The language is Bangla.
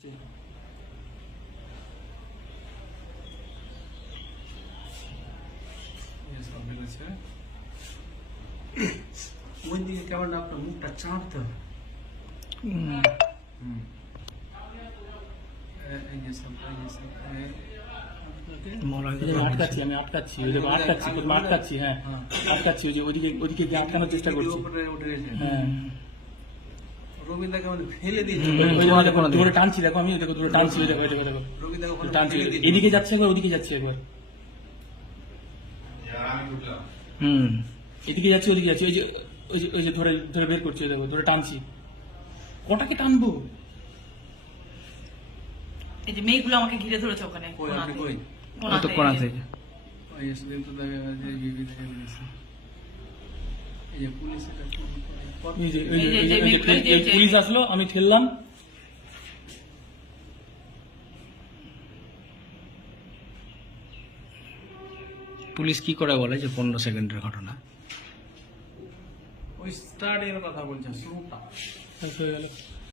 জি। এই সব মিলেছে। ওই দিকে কেমন আপনার মুখটা চাঁদতে হবে হুম। এ- এই যে সব, এই যে সব, এই- আপনাকে- এই যে আমি আটকাচ্ছি আমি আটকাচ্ছি ওই যে আটকাচ্ছি প্রথমে আটকাচ্ছি হ্যাঁ হ্যাঁ। আটকাচ্ছি ওই যে ওদিকে ওদিকে দিয়ে আটকানোর চেষ্টা করছি উপরে উঠে গেছে। হ্যাঁ রবীন্দ্রকে মানে ফেলে দিয়েছে। ওই- ওই যে দেখো, ধরে টানছি দেখো আমি দেখো ধরে টানছি দেখো দেখো দেখো। রবীন্দ্রকে ওখানে টানছি এদিকে যাচ্ছে একবার ওদিকে যাচ্ছে একবার। হুম এদিকে যাচ্ছে ওদিকে যাচ্ছে ওই যে ওই যে ওই যে ধরে ধরে বের করছি দেখো ধরে টানছি। কটাকে টানবো? এই যে মেয়েগুলো আমাকে ঘিরে ধরেছে ওখানে কোনাতে। কই? কত কোনা থেকে। ওই যে তো দেখা গেছে যে বিবি থেকে বলেছে। এই যে পুলিশ এটা পুলিশ আসলো আমি ঠেললাম। পুলিশ কি করে বলে যে পনেরো সেকেন্ডের ঘটনা? ওই স্টার্টের কথা বলছে শুরুটা হয়ে গেল।